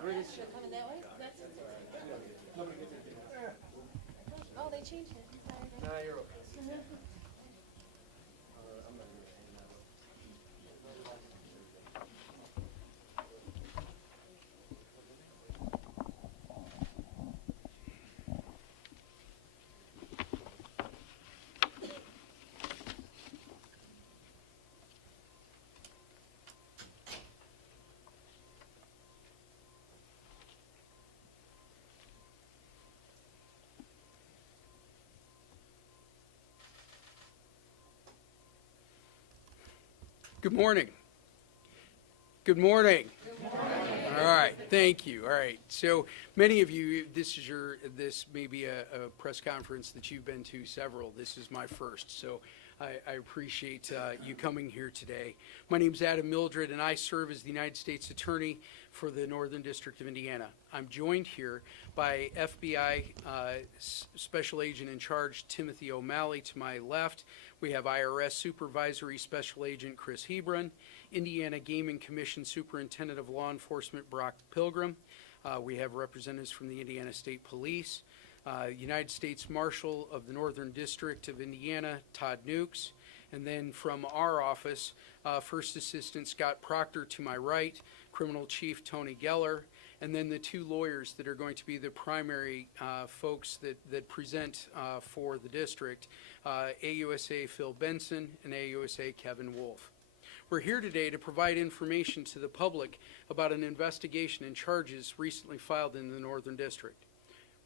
Coming that way? Oh, they changed it. Nah, you're okay. Good morning. Good morning. All right, thank you. All right, so many of you, this may be a press conference that you've been to several. This is my first, so I appreciate you coming here today. My name is Adam Mildred, and I serve as the United States Attorney for the Northern District of Indiana. I'm joined here by FBI Special Agent in Charge Timothy O'Malley to my left. We have IRS Supervisory Special Agent Chris Hebron, Indiana Gaming Commission Superintendent of Law Enforcement Brock Pilgrim. We have representatives from the Indiana State Police, United States Marshal of the Northern District of Indiana, Todd Nukes, and then from our office, First Assistant Scott Proctor to my right, Criminal Chief Tony Geller, and then the two lawyers that are going to be the primary folks that present for the district, AUSA Phil Benson and AUSA Kevin Wolf. We're here today to provide information to the public about an investigation and charges recently filed in the Northern District.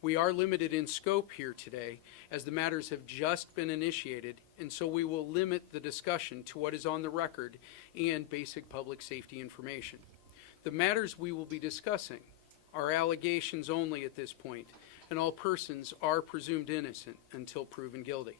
We are limited in scope here today as the matters have just been initiated, and so we will limit the discussion to what is on the record and basic public safety information. The matters we will be discussing are allegations only at this point, and all persons are presumed innocent until proven guilty.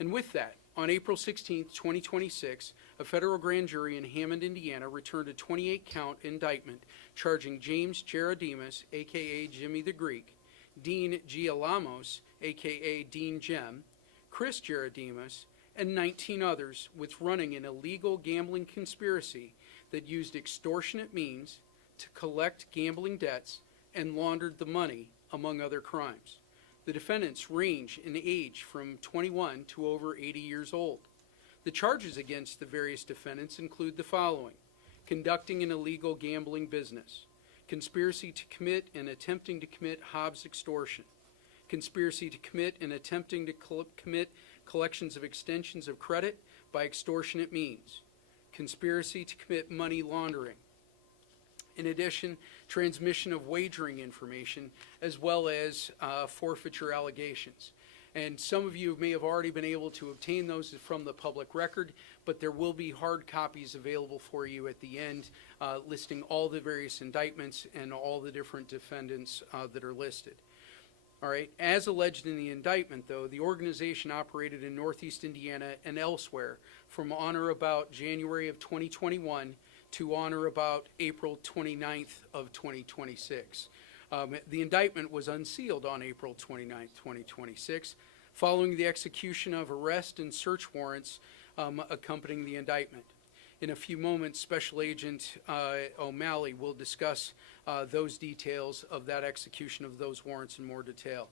And with that, on April 16, 2026, a federal grand jury in Hammond, Indiana, returned a 28-count indictment charging James Gerardimas, a.k.a. Jimmy the Greek, Dean Gialamos, a.k.a. Dean Gem, Chris Gerardimas, and 19 others with running an illegal gambling conspiracy that used extortionate means to collect gambling debts and laundered the money, among other crimes. The defendants range in age from 21 to over 80 years old. The charges against the various defendants include the following: conducting an illegal gambling business, conspiracy to commit and attempting to commit Hobbs extortion, conspiracy to commit and attempting to commit collections of extensions of credit by extortionate means, conspiracy to commit money laundering. In addition, transmission of wagering information, as well as forfeiture allegations. And some of you may have already been able to obtain those from the public record, but there will be hard copies available for you at the end, listing all the various indictments and all the different defendants that are listed. All right, as alleged in the indictment, though, the organization operated in Northeast Indiana and elsewhere from on or about January of 2021 to on or about April 29th of 2026. The indictment was unsealed on April 29th, 2026, following the execution of arrest and search warrants accompanying the indictment. In a few moments, Special Agent O'Malley will discuss those details of that execution of those warrants in more detail.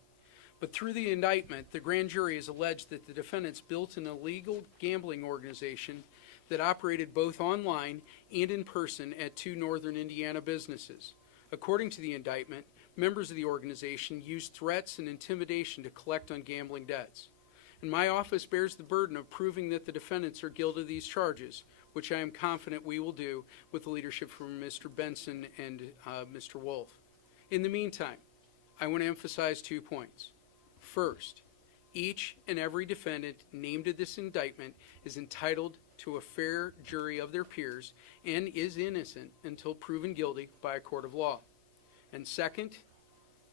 But through the indictment, the grand jury has alleged that the defendants built an illegal gambling organization that operated both online and in person at two northern Indiana businesses. According to the indictment, members of the organization used threats and intimidation to collect on gambling debts. And my office bears the burden of proving that the defendants are guilty of these charges, which I am confident we will do with the leadership from Mr. Benson and Mr. Wolf. In the meantime, I want to emphasize 2 points. First, each and every defendant named in this indictment is entitled to a fair jury of their peers and is innocent until proven guilty by a court of law. And second,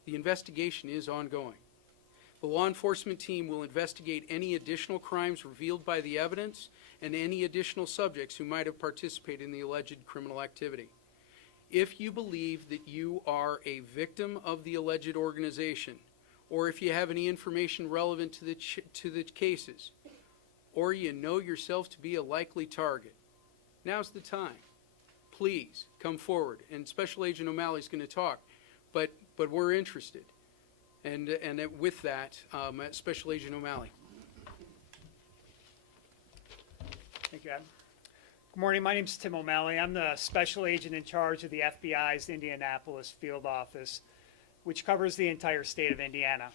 the investigation is ongoing. The law enforcement team will investigate any additional crimes revealed by the evidence and any additional subjects who might have participated in the alleged criminal activity. If you believe that you are a victim of the alleged organization, or if you have any information relevant to the cases, or you know yourself to be a likely target, now's the time. please come forward. And Special Agent O'Malley's going to talk, but we're interested. And with that, Special Agent O'Malley. Thank you, Adam. Good morning. My name is Tim O'Malley. I'm the special agent in charge of the FBI's Indianapolis field office, which covers the entire state of Indiana.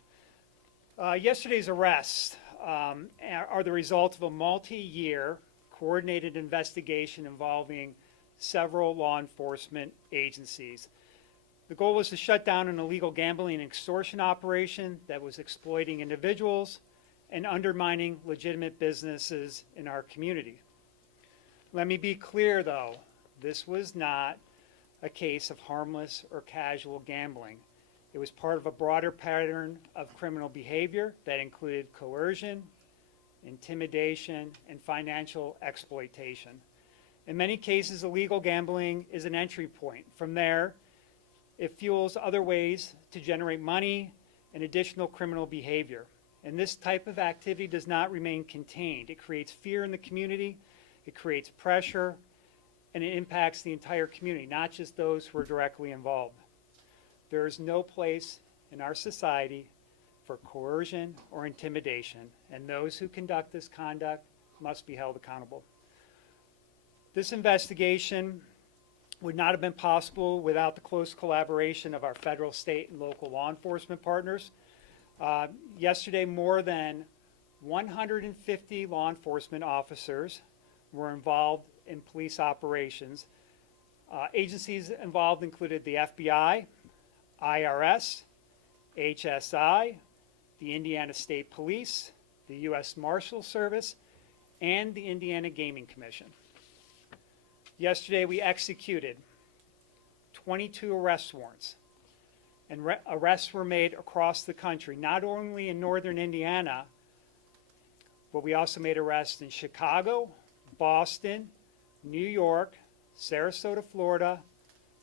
Yesterday's arrests are the result of a multi-year coordinated investigation involving several law enforcement agencies. The goal was to shut down an illegal gambling and extortion operation that was exploiting individuals and undermining legitimate businesses in our community. Let me be clear, though, this was not a case of harmless or casual gambling. It was part of a broader pattern of criminal behavior that included coercion, intimidation, and financial exploitation. In many cases, illegal gambling is an entry point. From there, it fuels other ways to generate money and additional criminal behavior. And this type of activity does not remain contained. It creates fear in the community, it creates pressure, and it impacts the entire community, not just those who are directly involved. There is no place in our society for coercion or intimidation, and those who conduct this conduct must be held accountable. This investigation would not have been possible without the close collaboration of our federal, state, and local law enforcement partners. Yesterday, more than 150 law enforcement officers were involved in police operations. Agencies involved included the FBI, IRS, HSI, the Indiana State Police, the U.S. Marshal Service, and the Indiana Gaming Commission. Yesterday, we executed 22 arrest warrants, and arrests were made across the country, not only in northern Indiana, but we also made arrests in Chicago, Boston, New York, Sarasota, Florida,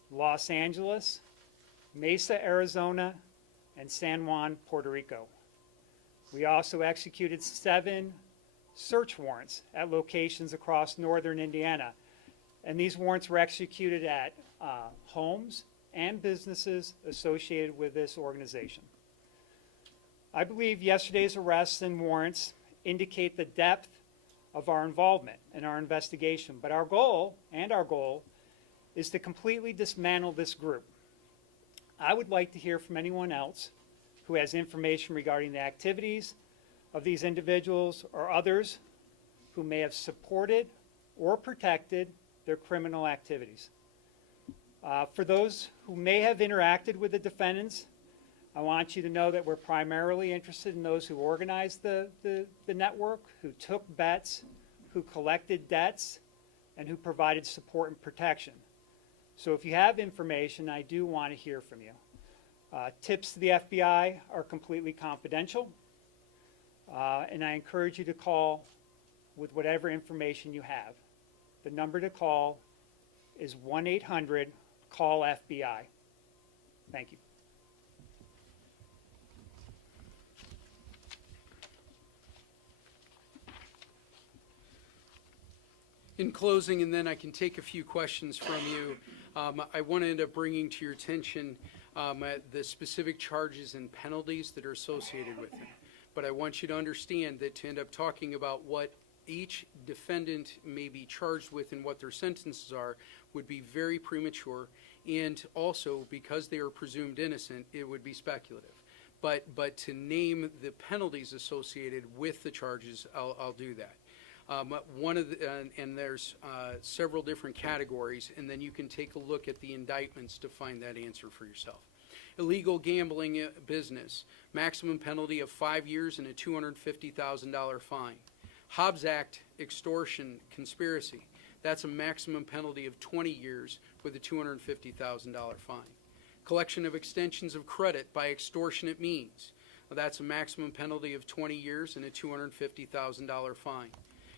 Los Angeles, Mesa, Arizona, and San Juan, Puerto Rico. We also executed 7 search warrants at locations across northern Indiana. And these warrants were executed at homes and businesses associated with this organization. I believe yesterday's arrests and warrants indicate the depth of our involvement in our investigation. But our goal is to completely dismantle this group. I would like to hear from anyone else who has information regarding the activities of these individuals or others who may have supported or protected their criminal activities. For those who may have interacted with the defendants, I want you to know that we're primarily interested in those who organized the network, who took bets, who collected debts, and who provided support and protection. So if you have information, I do want to hear from you. Tips to the FBI are completely confidential, and I encourage you to call with whatever information you have. The number to call is 1-800-CALL-FBI. Thank you. In closing, and then I can take a few questions from you, I want to end up bringing to your attention the specific charges and penalties that are associated with them. But I want you to understand that to end up talking about what each defendant may be charged with and what their sentences are would be very premature, and also because they are presumed innocent, it would be speculative. But to name the penalties associated with the charges, I'll do that. And there's several different categories, and then you can take a look at the indictments to find that answer for yourself. Illegal gambling business, maximum penalty of 5 years and a $250,000 fine. Hobbs Act extortion conspiracy, that's a maximum penalty of 20 years with a $250,000 fine. Collection of extensions of credit by extortionate means, that's a maximum penalty of 20 years and a $250,000 fine.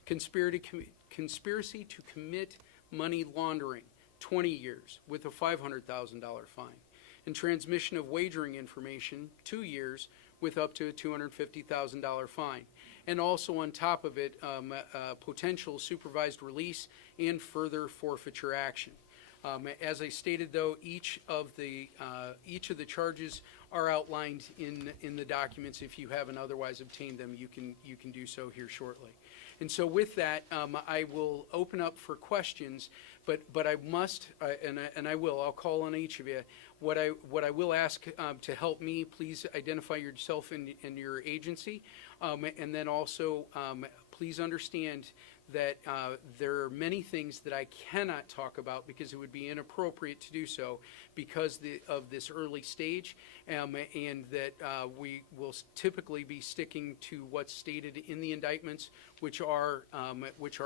Conspiracy to commit money laundering, 20 years with a $500,000 fine. And transmission of wagering information, 2 years with up to a $250,000 fine. And also on top of it, potential supervised release and further forfeiture action. As I stated, though, each of the charges are outlined in the documents. If you haven't otherwise obtained them, you can do so here shortly. And so with that, I will open up for questions, but I must, and I will, I'll call on each of you. What I will ask to help me, please identify yourself and your agency, and then also please understand that there are many things that I cannot talk about because it would be inappropriate to do so because of this early stage, and that we will typically be sticking to what's stated in the indictments, which are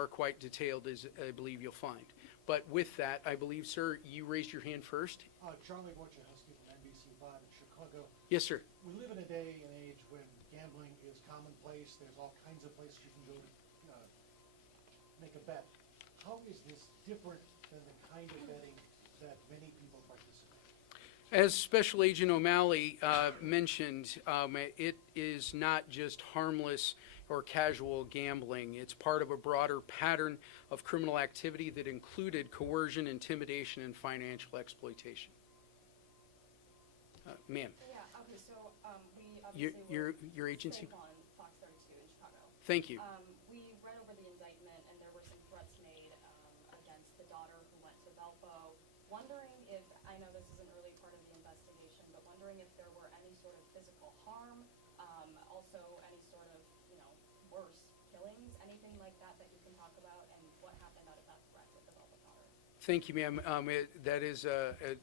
quite detailed, as I believe you'll find. But with that, I believe, sir, you raised your hand first. Charlie Wojciechowski from NBC5 in Chicago. Yes, sir. We live in a day and age when gambling is commonplace. There's all kinds of places you can go to make a bet. How is this different than the kind of betting that many people participate in? As Special Agent O'Malley mentioned, it is not just harmless or casual gambling. It's part of a broader pattern of criminal activity that included coercion, intimidation, and financial exploitation. Ma'am, Yeah, okay, so, we obviously your agency? Safe on Fox 32 in Chicago. Thank you. We read over the indictment, and there were some threats made against the daughter who went to Valpo. Wondering if, I know this is an early part of the investigation, but wondering if there were any sort of physical harm, also any sort of, worse killings, anything like that that you can talk about, and what happened out of that threat with the Valpo daughter? Thank you, ma'am.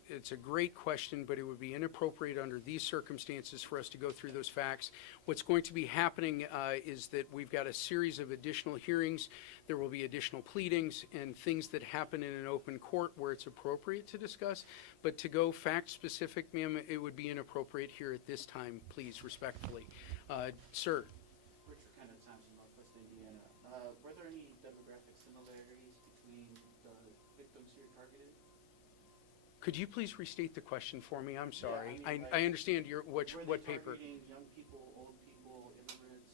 It's a great question, but it would be inappropriate under these circumstances for us to go through those facts. What's going to be happening is that we've got a series of additional hearings. There will be additional pleadings and things that happen in an open court where it's appropriate to discuss. But to go fact-specific, ma'am, it would be inappropriate here at this time, please, respectfully. Sir. Richard Kenneth, Thompson, Northwest Indiana. Were there any demographic similarities between the victims you're targeted? Could you please restate the question for me? I'm sorry. Yeah, I mean, I understand what Were they paper. targeting young people, old people, immigrants,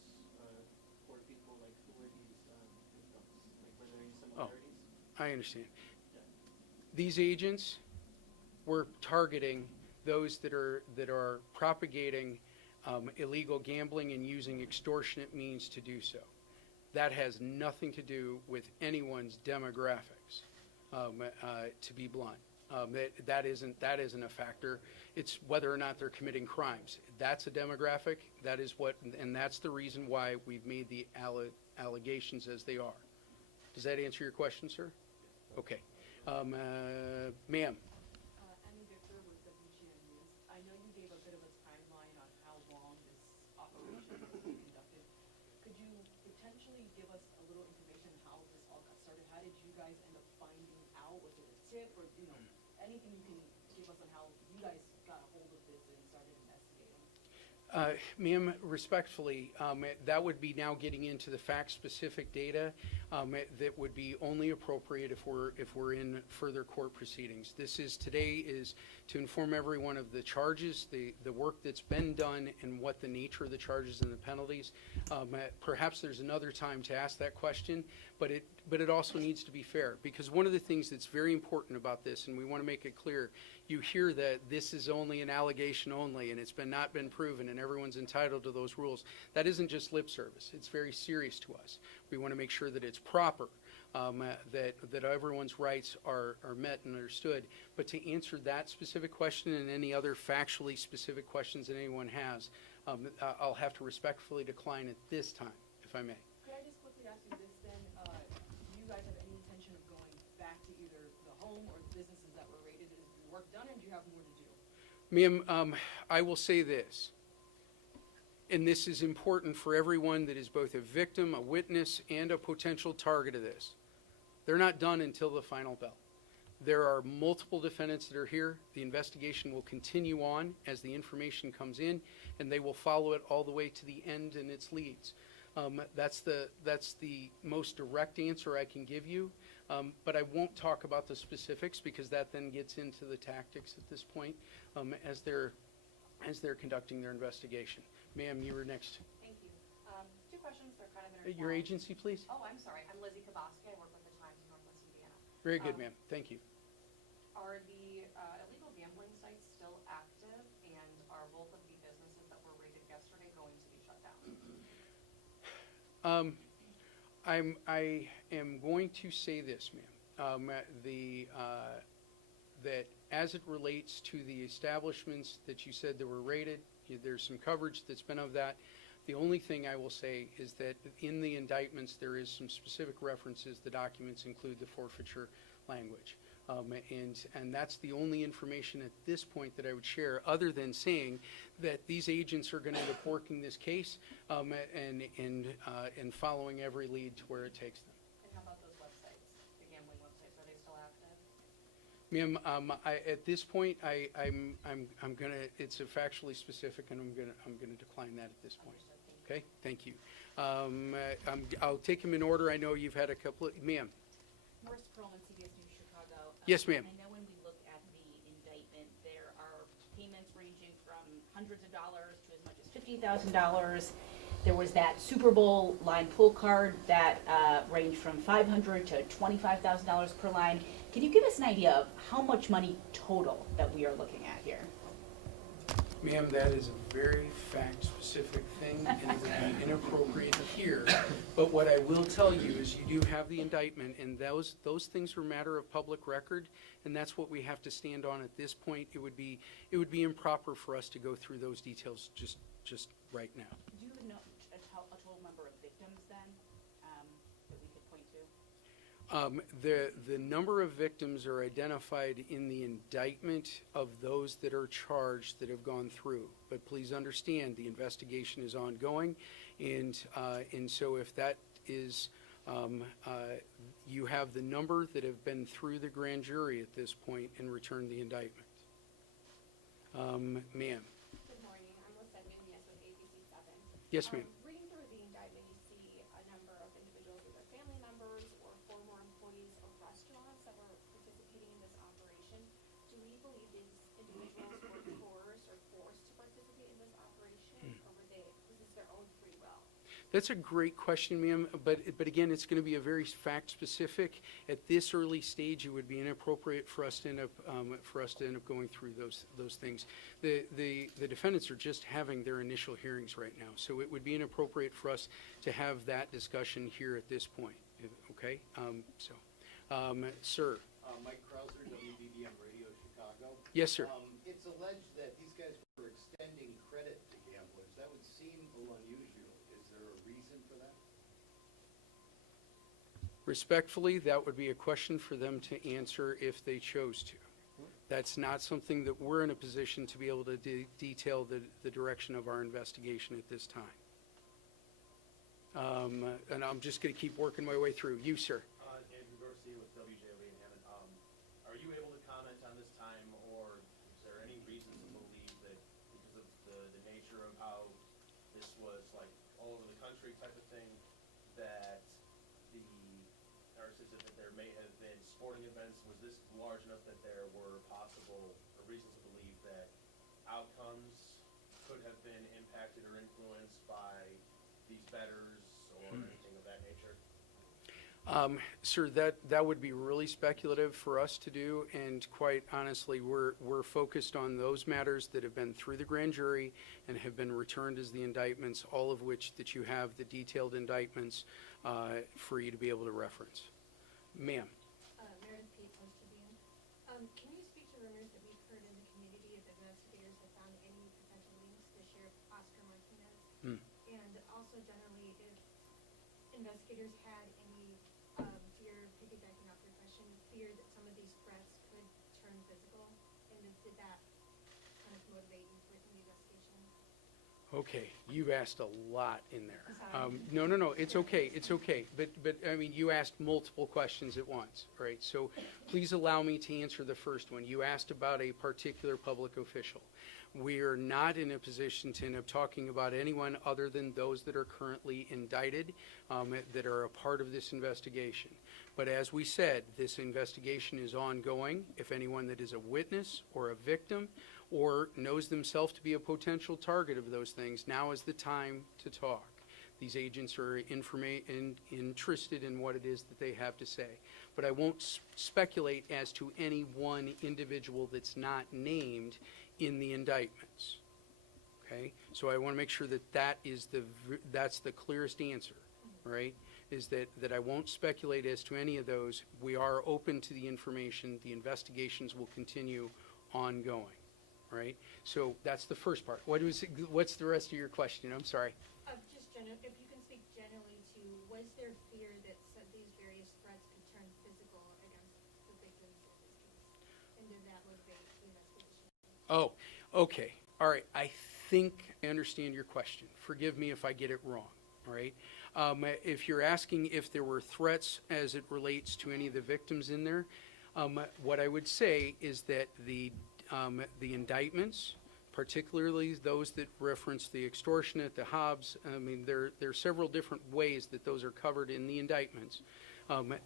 poor people? Like, who were these victims? Like, were there any similarities? I understand. Yeah. These agents were targeting those that are propagating illegal gambling and using extortionate means to do so. That has nothing to do with anyone's demographics, to be blunt. That isn't a factor. It's whether or not they're committing crimes. That's a demographic. That is and that's the reason why we've made the allegations as they are. Does that answer your question, sir? Okay. Ma'am. Emmy Victor with WGN News. I know you gave a bit of a timeline on how long this operation has been conducted. Could you potentially give us a little information how this all got started? How did you guys end up finding out? Was it a tip or, anything you can give us on how you guys got a hold of this and started investigating? Ma'am, respectfully, that would be now getting into the fact-specific data that would be only appropriate if we're in further court proceedings. Today is to inform everyone of the charges, the work that's been done, and what the nature of the charges and the penalties. Perhaps there's another time to ask that question, but it also needs to be fair, because one of the things that's very important about this, and we want to make it clear, you hear that this is only an allegation only, and it's not been proven, and everyone's entitled to those rules. That isn't just lip service. It's very serious to us. We want to make sure that it's proper, that everyone's rights are met and understood. But to answer that specific question and any other factually specific questions that anyone has, I'll have to respectfully decline at this time, if I may. Could I just quickly ask you this then? Do you guys have any intention of going back to either the home or the businesses that were raided? Is the work done, or do you have more to do? Ma'am, I will say this, and this is important for everyone that is both a victim, a witness, and a potential target of this. They're not done until the final bell. There are multiple defendants that are here. The investigation will continue on as the information comes in, and they will follow it all the way to the end and its leads. That's the most direct answer I can give you, but I won't talk about the specifics because that then gets into the tactics at this point as they're conducting their investigation. Ma'am, you were next. Thank you. Two questions. They're kind of intertwined. Your agency, please. Oh, I'm sorry. I'm Lizzie Kabowski. I work with the Times in Northwest Indiana. Very good, ma'am. Thank you. Are the illegal gambling sites still active, and are both of the businesses that were raided yesterday going to be shut down? I am going to say this, ma'am. That as it relates to the establishments that you said that were raided, there's some coverage that's been of that. The only thing I will say is that in the indictments, there is some specific references. The documents include the forfeiture language. And that's the only information at this point that I would share, other than saying that these agents are going to end up working this case and following every lead to where it takes them. And how about those websites, the gambling websites, are they still active? Ma'am, at this point, I'm gonna. It's a factually specific, and I'm gonna decline that at this point. Understood, Okay, thank you. I'll take them in order. I know you've had a couple. Ma'am. Morris Perlman, CBS News Chicago. Yes, ma'am. I know when we look at the indictment, there are payments ranging from hundreds of dollars to as much as $50,000. There was that Super Bowl line pull card that ranged from $500 to $25,000 per line. Can you give us an idea of how much money total that we are looking at here? Ma'am, that is a very fact-specific thing, and it would be inappropriate here. But what I will tell you is you do have the indictment, and those things are a matter of public record, and that's what we have to stand on at this point. It would be improper for us to go through those details just right now. Do you know a total number of victims then that we could point to? The number of victims are identified in the indictment of those that are charged that have gone through. But please understand, the investigation is ongoing, and so if that is, you have the number that have been through the grand jury at this point and returned the indictment. Ma'am. Good morning, I'm Lisa Nunez with ABC 7. Yes, ma'am. Reading through the indictment, you see a number of individuals, either family members or former employees of restaurants that were participating in this operation. Do we believe these individuals were coerced or forced to participate in this operation, or was this their own free will? That's a great question, ma'am, but again, it's going to be a very fact-specific. At this early stage, it would be inappropriate for us to end up going through those things. The defendants are just having their initial hearings right now, so it would be inappropriate for us to have that discussion here at this point. Okay, sir. Mike Krauser, WBBM Radio Chicago. Yes, sir. It's alleged that these guys were extending credit to gamblers. That would seem a little unusual. Is there a reason for that? Respectfully, that would be a question for them to answer if they chose to. That's not something that we're in a position to be able to detail the direction of our investigation at this time. And I'm just going to keep working my way through. You, sir. Andrew Garcia with WJOA in Hammond. Are you able to comment on this time, or is there any reason to believe that because of the nature of how this was like all over the country type of thing, that that there may have been sporting events? Was this large enough that there were possible reasons to believe that outcomes could have been impacted or influenced by these bettors or anything of that nature? Sir, that would be really speculative for us to do, and quite honestly, we're focused on those matters that have been through the grand jury and have been returned as the indictments, all of which that you have the detailed indictments for you to be able to reference. Ma'am. Meredith Pete, Post-Tribune. Can you speak to rumors that we've heard in the community if investigators have found any potential links to Sheriff Oscar Martinez? And also generally if investigators had any fear, piggybacking off your question, fear that some of these threats could turn physical, and did that kind of motivate you for the investigation? Okay, you've asked a lot in there. No, it's okay, But I mean, you asked multiple questions at once, all right? So please allow me to answer the first one. You asked about a particular public official. We are not in a position to end up talking about anyone other than those that are currently indicted, that are a part of this investigation. But as we said, this investigation is ongoing. If anyone that is a witness or a victim or knows themselves to be a potential target of those things, now is the time to talk. These agents are interested in what it is that they have to say. but I won't speculate as to any one individual that's not named in the indictments. Okay? So I want to make sure that that's the clearest answer, right? Is that I won't speculate as to any of those. We are open to the information. The investigations will continue ongoing, right? So that's the first part. What's the rest of your question? I'm sorry. Just if you can speak generally to, was there fear that these various threats could turn physical against the victims in this case? And did that motivate the investigation? Oh, okay. All right. I think I understand your question. Forgive me if I get it wrong, all right? If you're asking if there were threats as it relates to any of the victims in there, what I would say is that the indictments, particularly those that reference the extortionate, the Hobbs, I mean, there are several different ways that those are covered in the indictments.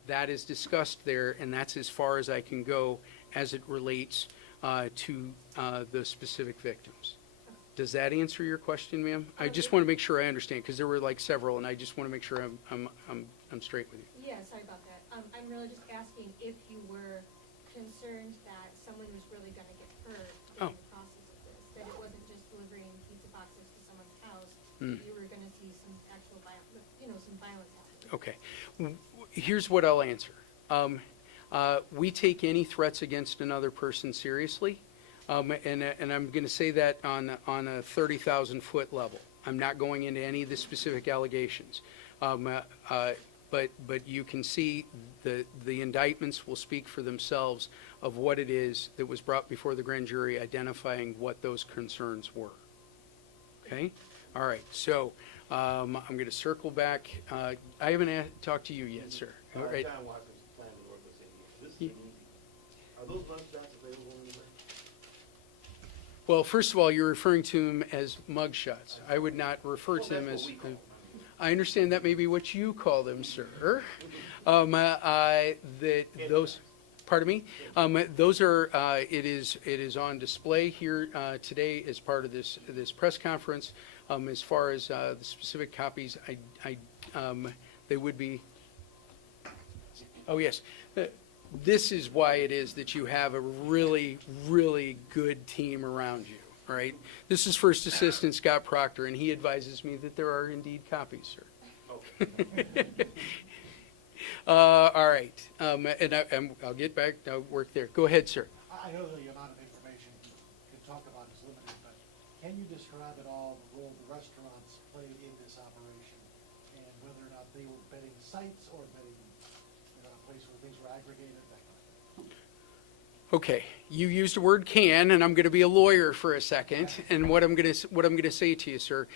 That is discussed there, and that's as far as I can go as it relates to the specific victims. Does that answer your question, ma'am? I just want to make sure I understand, because there were like several, and I just want to make sure I'm straight with you. Yeah, sorry about that. I'm really just asking if you were concerned that someone was really going to get hurt during the process of this, that it wasn't just delivering pizza boxes to someone's house, you were going to see some actual some violence happen. Okay. Here's what I'll answer. We take any threats against another person seriously. And I'm going to say that on a 30,000-foot level. I'm not going into any of the specific allegations. But you can see the indictments will speak for themselves of what it is that was brought before the grand jury, identifying what those concerns were. Okay? All right. So I'm going to circle back. I haven't talked to you yet, sir. All right. John Watkins, plan to work with India. This is an easy. Are those mugshots available anywhere? Well, first of all, you're referring to them as mugshots. I would not refer to them as. I understand that may be what you call them, sir. Those, pardon me. Those are. It is on display here today as part of this press conference. As far as the specific copies, they would be. Oh yes. This is why it is that you have a really, really good team around you, all right? This is First Assistant Scott Proctor, and he advises me that there are indeed copies, sir. All right, and I'll get back, I'll work there. Go ahead, sir. I know the amount of information you can talk about is limited, but can you describe at all the role the restaurants played in this operation, and whether or not they were betting sites or betting a place where things were aggregated, that kind of thing? Okay, you used the word "can," and I'm going to be a lawyer for a second. And what I'm going to say to you, sir,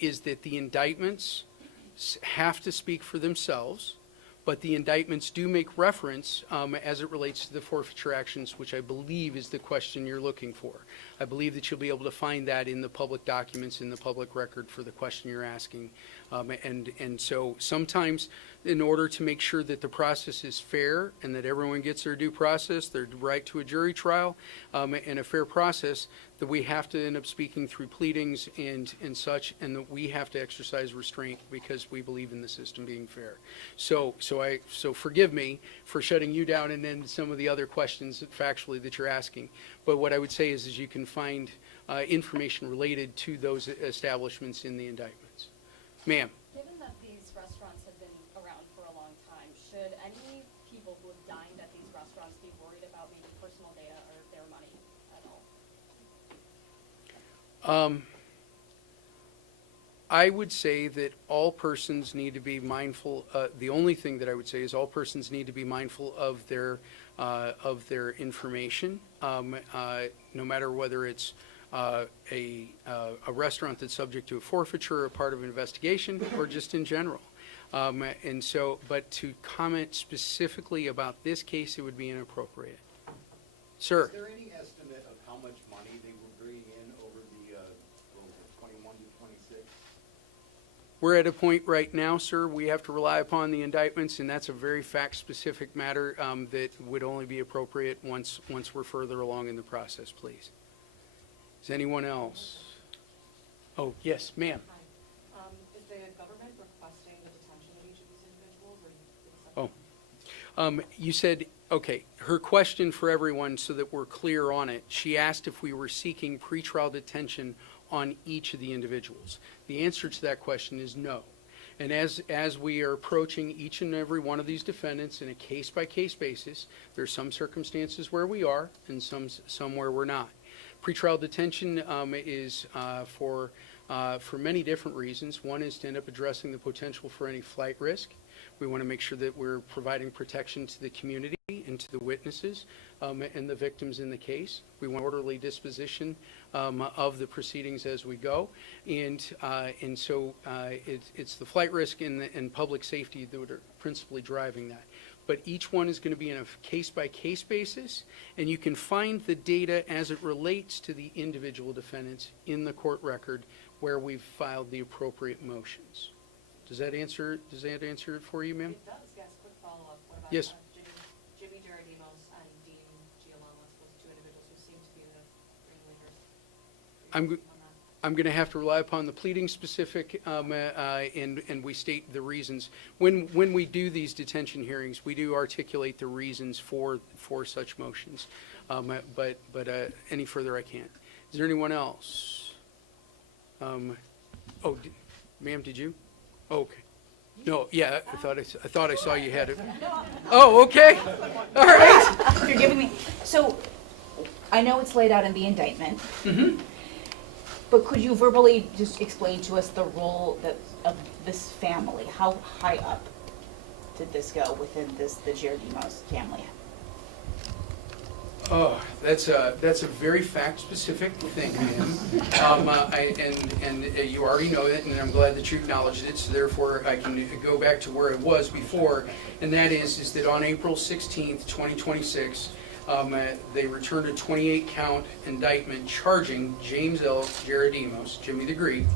is that the indictments have to speak for themselves, but the indictments do make reference as it relates to the forfeiture actions, which I believe is the question you're looking for. I believe that you'll be able to find that in the public documents, in the public record for the question you're asking. And so sometimes, in order to make sure that the process is fair and that everyone gets their due process, their right to a jury trial, and a fair process, that we have to end up speaking through pleadings and such, and that we have to exercise restraint because we believe in the system being fair. So forgive me for shutting you down and then some of the other questions factually that you're asking. But what I would say is you can find information related to those establishments in the indictments. Ma'am. Given that these restaurants have been around for a long time, should any people who have dined at these restaurants be worried about maybe personal data or their money at all? I would say that all persons need to be mindful. The only thing that I would say is all persons need to be mindful of their information, no matter whether it's a restaurant that's subject to a forfeiture, a part of an investigation, or just in general. And so, but to comment specifically about this case, it would be inappropriate. Sir. Is there any estimate of how much money they were bringing in over the 21 to 26? We're at a point right now, sir, we have to rely upon the indictments, and that's a very fact-specific matter that would only be appropriate once we're further along in the process, please. Is anyone else? Oh, yes, ma'am. Is the government requesting the detention of each of these individuals, or You said, okay, her question for everyone so that we're clear on it, she asked if we were seeking pretrial detention on each of the individuals. The answer to that question is no. And as we are approaching each and every one of these defendants in a case-by-case basis, there's some circumstances where we are and some where we're not. Pretrial detention is for many different reasons. One is to end up addressing the potential for any flight risk. We want to make sure that we're providing protection to the community and to the witnesses and the victims in the case. We want orderly disposition of the proceedings as we go, and so it's the flight risk and public safety that are principally driving that. But each one is going to be in a case-by-case basis, and you can find the data as it relates to the individual defendants in the court record where we've filed the appropriate motions. Does that answer it for you, ma'am? It does, yes. Quick follow-up. What about Yes. Jimmy Geradimos and Dean Giolamos, those two individuals who seem to be the ringleaders? I'm going to have to rely upon the pleading specific, and we state the reasons. When we do these detention hearings, we do articulate the reasons for such motions. But any further I can't. Is there anyone else? Ma'am, did you? Oh, okay. No, yeah, I thought I saw you had it. Oh, okay. All right. You're giving me, so, I know it's laid out in the indictment. Mm-hmm. But could you verbally just explain to us the role of this family? How high up did this go within the Geradimos family? Oh, that's a very fact-specific thing, ma'am. And you already know it, and I'm glad that you acknowledged it, so therefore I can go back to where it was before, and that is that on April 16th, 2026, they returned a 28-count indictment charging James L. Geradimos, Jimmy the Greek,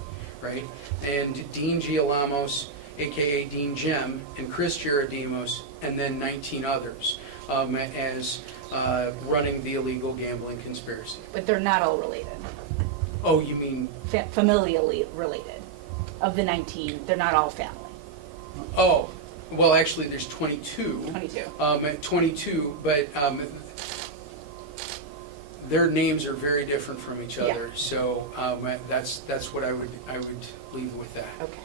right, and Dean Giolamos, a.k.a. Dean Gem, and Chris Geradimos, and then 19 others, as running the illegal gambling conspiracy. But they're not all related. Oh, you mean? Familially related. Of the 19, they're not all family. Oh, well, actually, there's 22. 22. 22, but their names are very different from each other. Yeah. So that's what I would leave with that. Okay.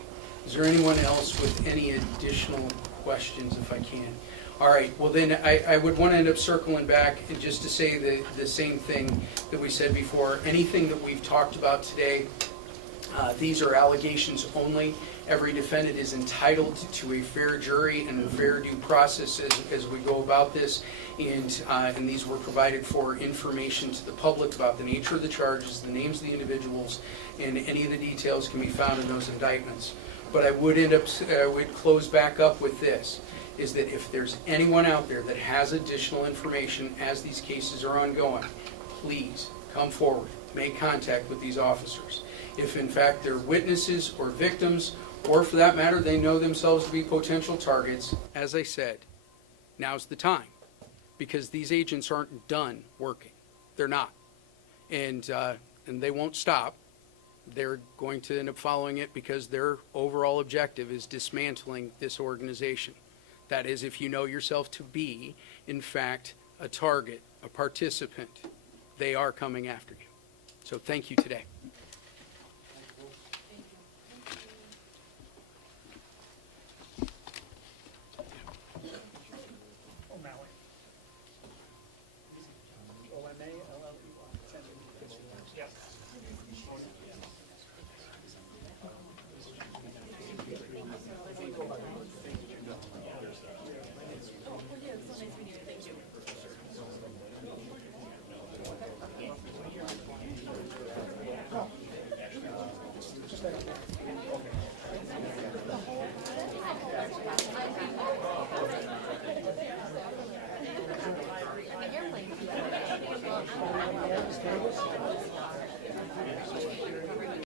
Is there anyone else with any additional questions, if I can? All right, well then I would want to end up circling back and just to say the same thing that we said before. Anything that we've talked about today, these are allegations only. Every defendant is entitled to a fair jury and a fair due process as we go about this. And these were provided for information to the public about the nature of the charges, the names of the individuals, and any of the details can be found in those indictments. But I would would close back up with this, is that if there's anyone out there that has additional information as these cases are ongoing, please come forward, make contact with these officers. If in fact they're witnesses or victims, or for that matter, they know themselves to be potential targets, as I said, now's the time. Because these agents aren't done working. They're not. And they won't stop. They're going to end up following it because their overall objective is dismantling this organization. That is, if you know yourself to be, in fact, a target, a participant, they are coming after you. So thank you today. Airplane.